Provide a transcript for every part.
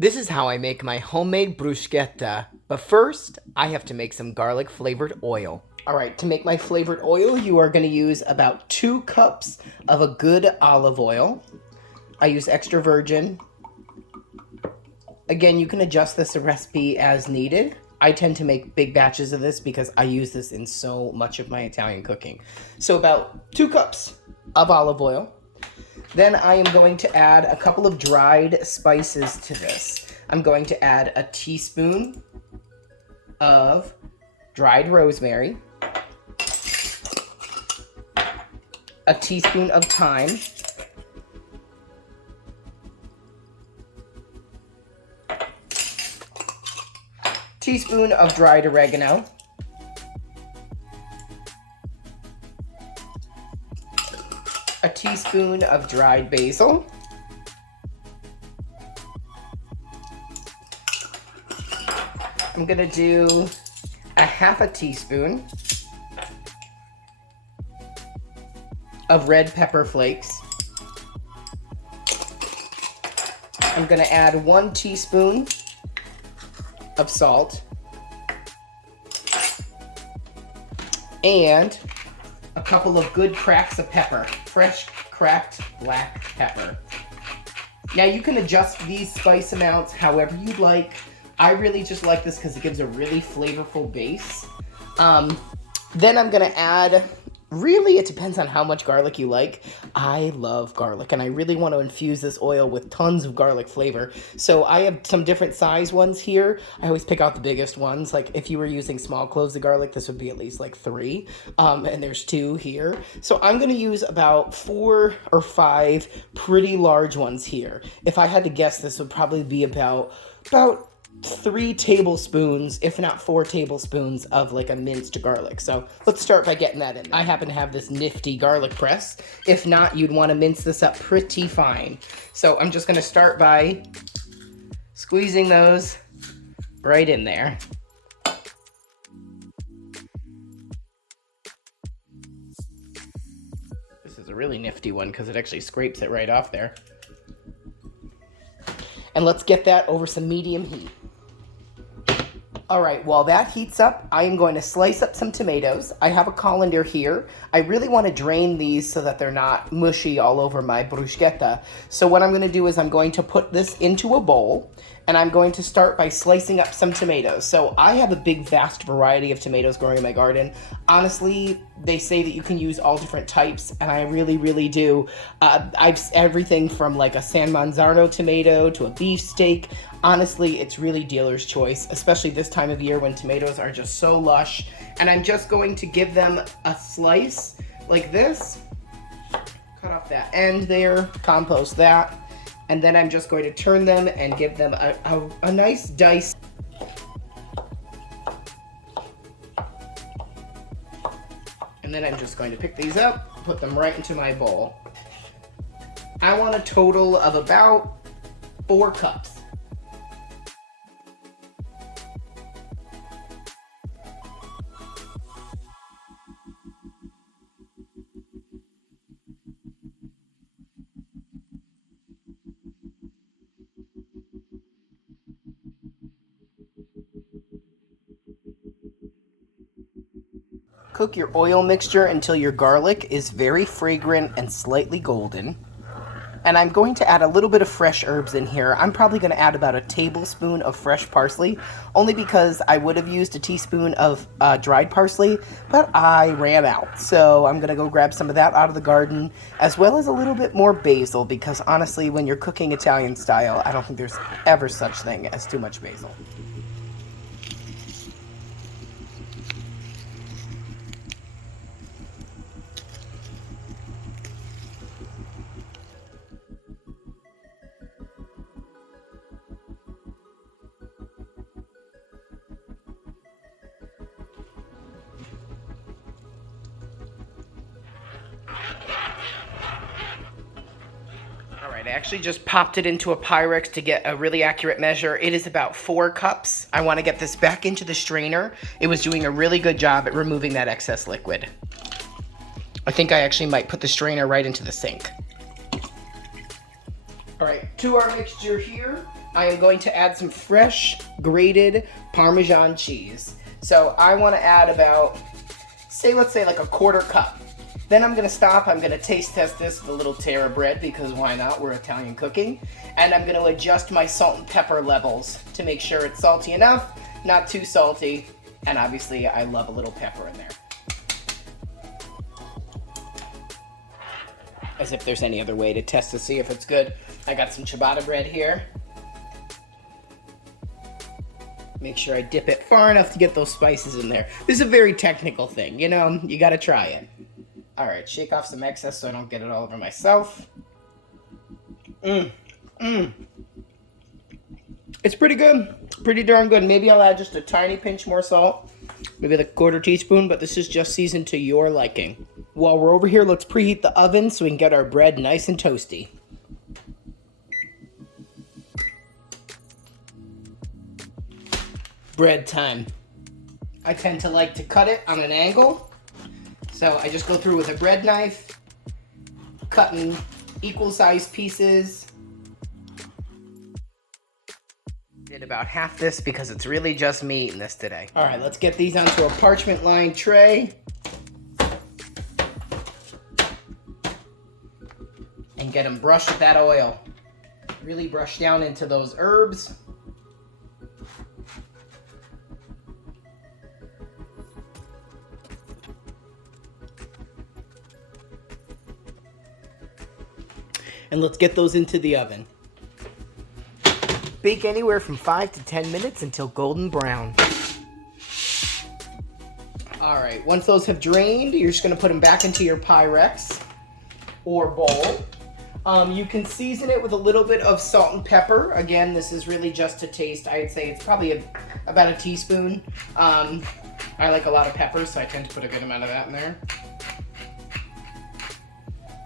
This is how I make my homemade bruschetta, but first I have to make some garlic flavored oil. Alright, to make my flavored oil, you are going to use about 2 cups of a good olive oil. I use extra virgin. Again, you can adjust this recipe as needed. I tend to make big batches of this because I use this in so much of my Italian cooking. So about 2 cups of olive oil. Then I am going to add a couple of dried spices to this. I'm going to add a teaspoon of dried rosemary, a teaspoon of thyme, teaspoon of dried oregano, a teaspoon of dried basil, I'm gonna do a half a teaspoon of red pepper flakes. I'm gonna add 1 teaspoon of salt and a couple of good cracks of pepper, fresh cracked black pepper. Now you can adjust these spice amounts however you'd like. I really just like this because it gives a really flavorful base. Then I'm gonna add, really it depends on how much garlic you like. I love garlic and I really want to infuse this oil with tons of garlic flavor. So I have some different size ones here. I always pick out the biggest ones. Like if you were using small cloves of garlic, this would be at least like 3. And there's 2 here. So I'm going to use about 4 or 5 pretty large ones here. If I had to guess, this would probably be about 3 tablespoons, if not 4 tablespoons of like a minced garlic. So let's start by getting that in. I happen to have this nifty garlic press. If not, you'd want to mince this up pretty fine. So I'm just going to start by squeezing those right in there. This is a really nifty one because it actually scrapes it right off there. And let's get that over some medium heat. All right, while that heats up, I am going to slice up some tomatoes. I have a colander here. I really want to drain these so that they're not mushy all over my bruschetta. So what I'm going to do is I'm going to put this into a bowl, and I'm going to start by slicing up some tomatoes. So I have a big, vast variety of tomatoes growing in my garden. Honestly, they say that you can use all different types, and I really, really do. I've everything from like a San Marzano tomato to a beefsteak. Honestly, it's really dealer's choice, especially this time of year when tomatoes are just so lush. And I'm just going to give them a slice like this. Cut off that end there, compost that. And then I'm just going to turn them and give them a nice dice. And then I'm just going to pick these up, put them right into my bowl. I want a total of about 4 cups. Cook your oil mixture until your garlic is very fragrant and slightly golden. And I'm going to add a little bit of fresh herbs in here. I'm probably going to add about a tablespoon of fresh parsley, only because I would have used a teaspoon of dried parsley, but I ran out. So I'm going to go grab some of that out of the garden, as well as a little bit more basil, because honestly, when you're cooking Italian style, I don't think there's ever such thing as too much basil. I actually just popped it into a Pyrex to get a really accurate measure. It is about 4 cups. I want to get this back into the strainer. It was doing a really good job at removing that excess liquid. I think I actually might put the strainer right into the sink. All right, to our mixture here, I am going to add some fresh grated Parmesan cheese. So I want to add about, let's say like a quarter cup. Then I'm gonna stop, I'm gonna taste test this with a little Terra bread because why not, we're Italian cooking. And I'm gonna adjust my salt and pepper levels to make sure it's salty enough, not too salty, and obviously I love a little pepper in there. As if there's any other way to test to see if it's good. I got some ciabatta bread here. Make sure I dip it far enough to get those spices in there. This is a very technical thing, you know, you gotta try it. All right, shake off some excess so I don't get it all over myself. It's pretty good, pretty darn good. Maybe I'll add just a tiny pinch more salt, maybe like a quarter teaspoon, but this is just seasoned to your liking. While we're over here, let's preheat the oven so we can get our bread nice and toasty. Bread time. I tend to like to cut it on an angle. So I just go through with a bread knife, cutting equal sized pieces. Did about half this because it's really just me eating this today. All right, let's get these onto a parchment lined tray. And get them brushed with that oil. Really brush down into those herbs. And let's get those into the oven. Bake anywhere from 5 to 10 minutes until golden brown. All right, once those have drained, you're just gonna put them back into your Pyrex or bowl. You can season it with a little bit of salt and pepper. Again, this is really just to taste. I'd say it's probably about a teaspoon. I like a lot of pepper, so I tend to put a good amount of that in there.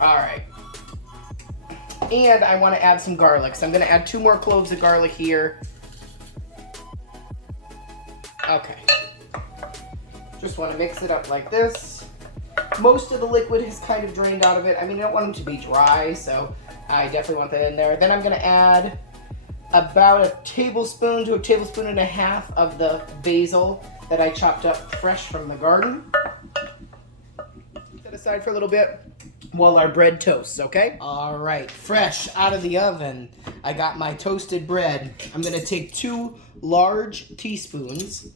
All right. And I want to add some garlic, so I'm going to add 2 more cloves of garlic here. Okay. Just want to mix it up like this. Most of the liquid has kind of drained out of it. I mean, I don't want them to be dry, so I definitely want that in there. Then I'm going to add about a tablespoon to a tablespoon and a half of the basil that I chopped up fresh from the garden. Set that aside for a little bit while our bread toasts, okay? All right, fresh out of the oven, I got my toasted bread. I'm gonna take 2 large teaspoons.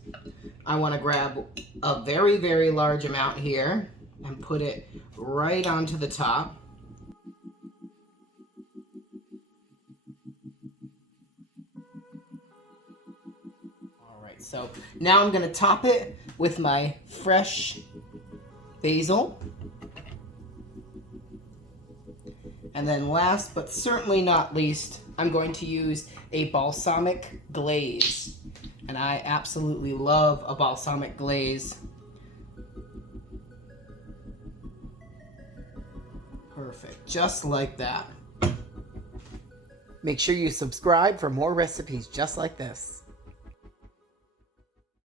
I wanna grab a very, very large amount here and put it right onto the top. All right, so now I'm gonna top it with my fresh basil. And then last but certainly not least, I'm going to use a balsamic glaze. And I absolutely love a balsamic glaze. Perfect, just like that. Make sure you subscribe for more recipes just like this.